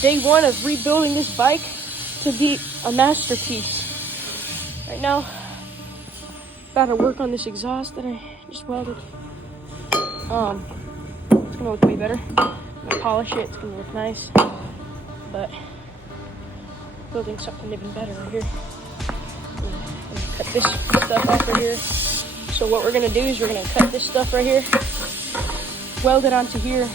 day one of rebuilding this bike to be a masterpiece. Right now, about to work on this exhaust that I just welded. It's gonna look way better. I'm gonna polish it, it's gonna look nice. But building something even better right here. I'm gonna cut this stuff off right here. So what we're gonna do is we're gonna cut this stuff right here, weld it onto here,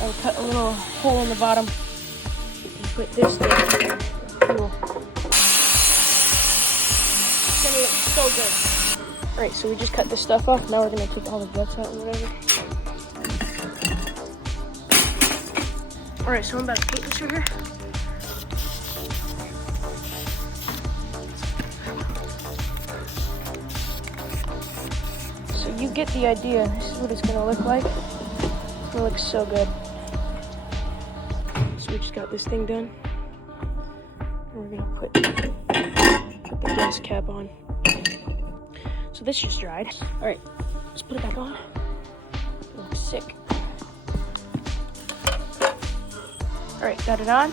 and cut a little hole in the bottom. And put this there. Cool. It's gonna look so good. Alright, so we just cut this stuff off. Now we're gonna take all the guts out and whatever. Alright, so I'm about to paint this right here. So you get the idea. This is what it's gonna look like. It looks so good. So we just got this thing done. And we're gonna put the gas cap on. So this just dried. Alright, let's put it back on. It looks sick. Alright, got it on.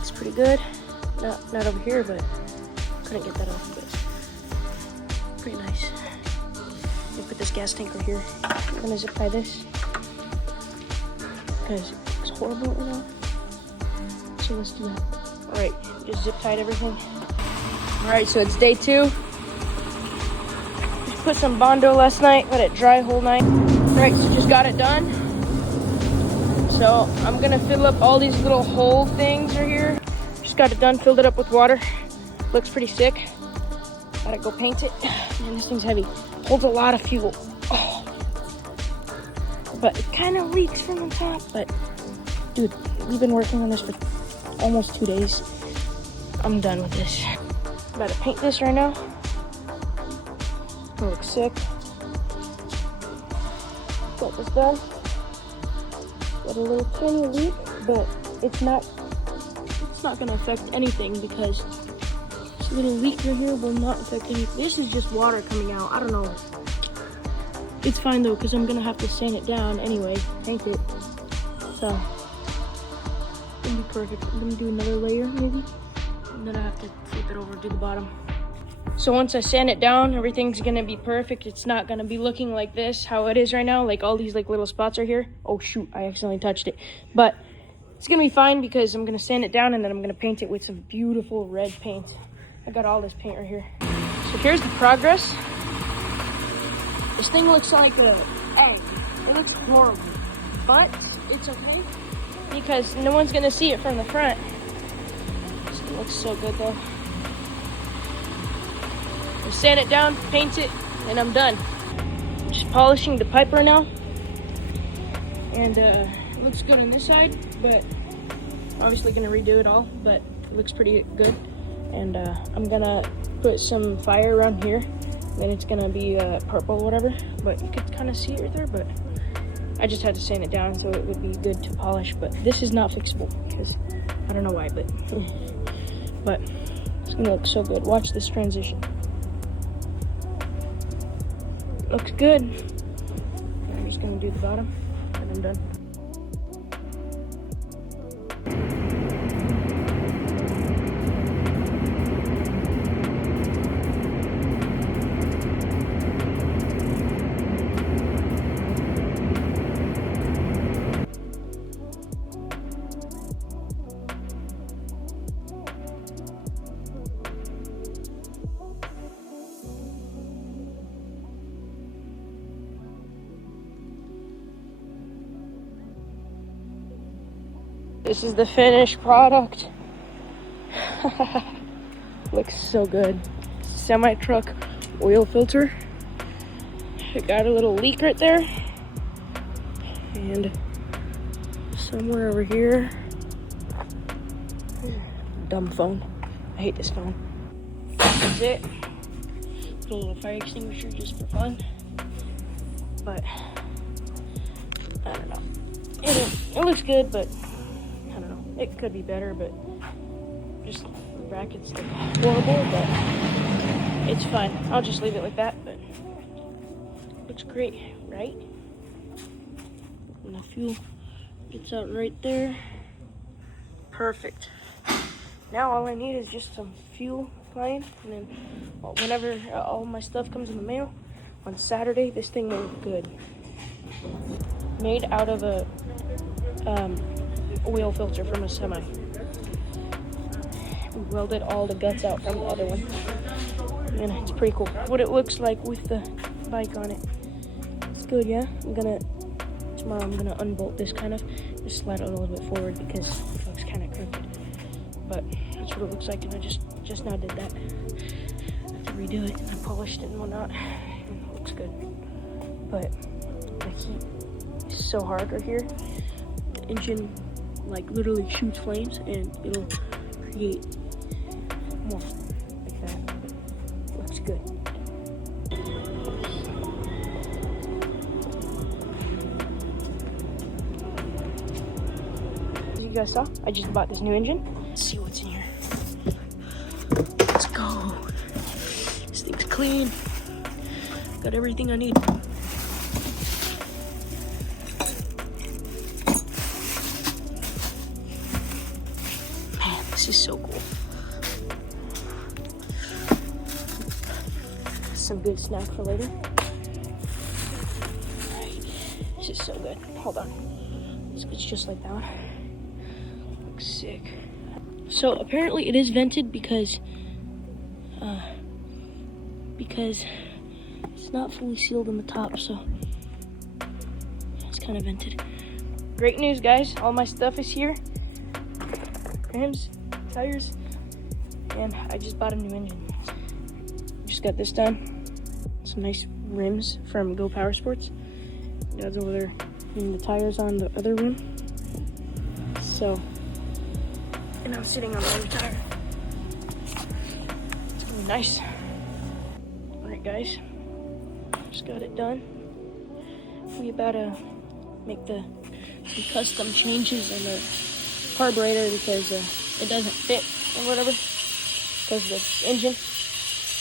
It's pretty good. Not over here, but couldn't get that off, but pretty nice. I'm gonna put this gas tank right here. I'm gonna zip tie this because it's horrible right now. So let's do that. Alright, just zip tied everything. Alright, so it's day 2. Just put some Bondo last night, let it dry whole night. Alright, so just got it done. So I'm gonna fill up all these little hole things right here. Just got it done, filled it up with water. Looks pretty sick. Gotta go paint it. Man, this thing's heavy. Holds a lot of fuel. Oh. But it kind of leaks from the top. But dude, we've been working on this for almost 2 days. I'm done with this. I'm about to paint this right now. It looks sick. Got this done. Got a little tiny leak, but it's not gonna affect anything because this little leak right here will not affect anything. This is just water coming out. I don't know. It's fine though, because I'm gonna have to sand it down anyway, paint it. So it's gonna be perfect. I'm gonna do another layer maybe, and then I have to flip it over, do the bottom. So once I sand it down, everything's gonna be perfect. It's not gonna be looking like this, how it is right now. Like all these like little spots are here. Oh shoot, I accidentally touched it. But it's gonna be fine because I'm gonna sand it down and then I'm gonna paint it with some beautiful red paint. I got all this paint right here. So here's the progress. This thing looks like a egg. It looks horrible, but it's okay because no one's gonna see it from the front. This thing looks so good though. I sand it down, paint it, and I'm done. I'm just polishing the pipe right now. And it looks good on this side, but obviously gonna redo it all, but it looks pretty good. And I'm gonna put some fire around here. Then it's gonna be purple or whatever, but you could kind of see it right there, but I just had to sand it down so it would be good to polish. But this is not fixable because I don't know why, but it's gonna look so good. Watch this transition. Looks good. I'm just gonna do the bottom and I'm done. This is the finished product. Looks so good. Semi-truck oil filter. It got a little leak right there. And somewhere over here. Dumb phone. I hate this phone. That's it. Put a little fire extinguisher just for fun. But I don't know. It looks good, but I don't know. It could be better, but just the brackets look horrible, but it's fine. I'll just leave it like that, but looks great, right? And the fuel gets out right there. Perfect. Now all I need is just some fuel line, and then whenever all my stuff comes in the mail on Saturday, this thing will look good. Made out of a oil filter from a semi. We welded all the guts out from the other one, and it's pretty cool what it looks like with the bike on it. It's good, yeah. Tomorrow I'm gonna unbolt this, kind of just slide it a little bit forward because it looks kind of crooked, but that's what it looks like. And I just now did that. I have to redo it, and I polished it and whatnot, and it looks good. But the heat is so hard right here. The engine like literally shoots flames, and it'll create more like that. It looks good. As you guys saw, I just bought this new engine. Let's see what's in here. Let's go. This thing's clean. Got everything I need. Man, this is so cool. Some good snack for later. Alright, this is so good. Hold on. It's just like that one. Looks sick. So apparently it is vented because it's not fully sealed in the top, so it's kind of vented. Great news, guys. All my stuff is here. Rims, tires, and I just bought a new engine. Just got this done. Some nice rims from Go Power Sports. Dad's over there getting the tires on the other rim. So, and I'm sitting on the other tire. It's gonna be nice. Alright, guys. Just got it done. We about to make some custom changes on the carburetor because it doesn't fit or whatever because of the engine.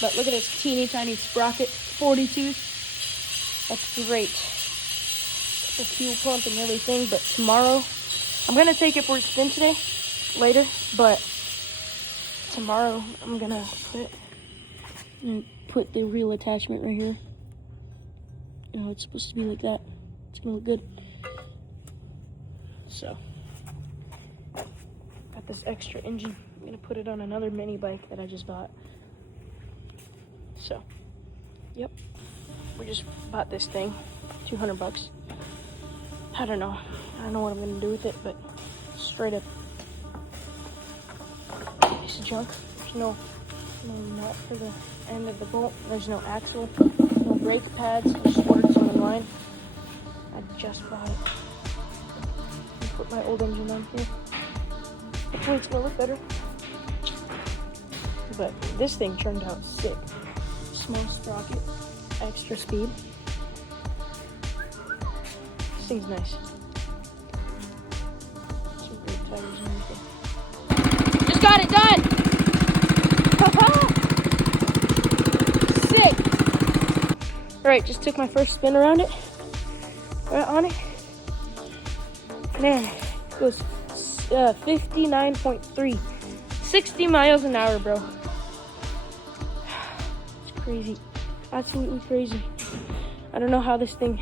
But look at this teeny tiny sprocket, 42. That's great. The fuel pump and everything. But tomorrow, I'm gonna take it for a spin today, later. But tomorrow, I'm gonna put the reel attachment right here. You know, it's supposed to be like that. It's gonna look good. So, got this extra engine. I'm gonna put it on another mini bike that I just bought. So, yep. We just bought this thing, 200 bucks. I don't know what I'm gonna do with it, but straight up piece of junk. There's no nut for the end of the bolt. There's no axle, no brake pads, just words on the line. I just bought it. I'll put my old engine on here. Hopefully it's gonna look better. But this thing turned out sick. Small sprocket, extra speed. This thing's nice. Some great tires and everything. Just got it done! Sick! Alright, just took my first spin around it. Right on it. Man, it goes 59.3. 60 miles an hour, bro. It's crazy. Absolutely crazy. I don't know how this thing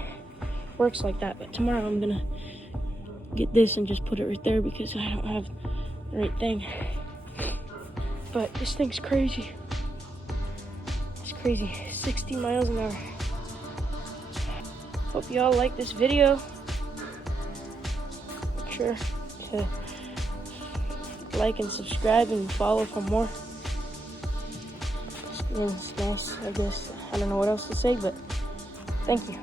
works like that, but tomorrow I'm gonna get this and just put it right there because I don't have the right thing. But this thing's crazy. It's crazy. 60 miles an hour. Hope you all like this video. Make sure to like and subscribe and follow for more. It's nice, I guess. I don't know what else to say, but thank you.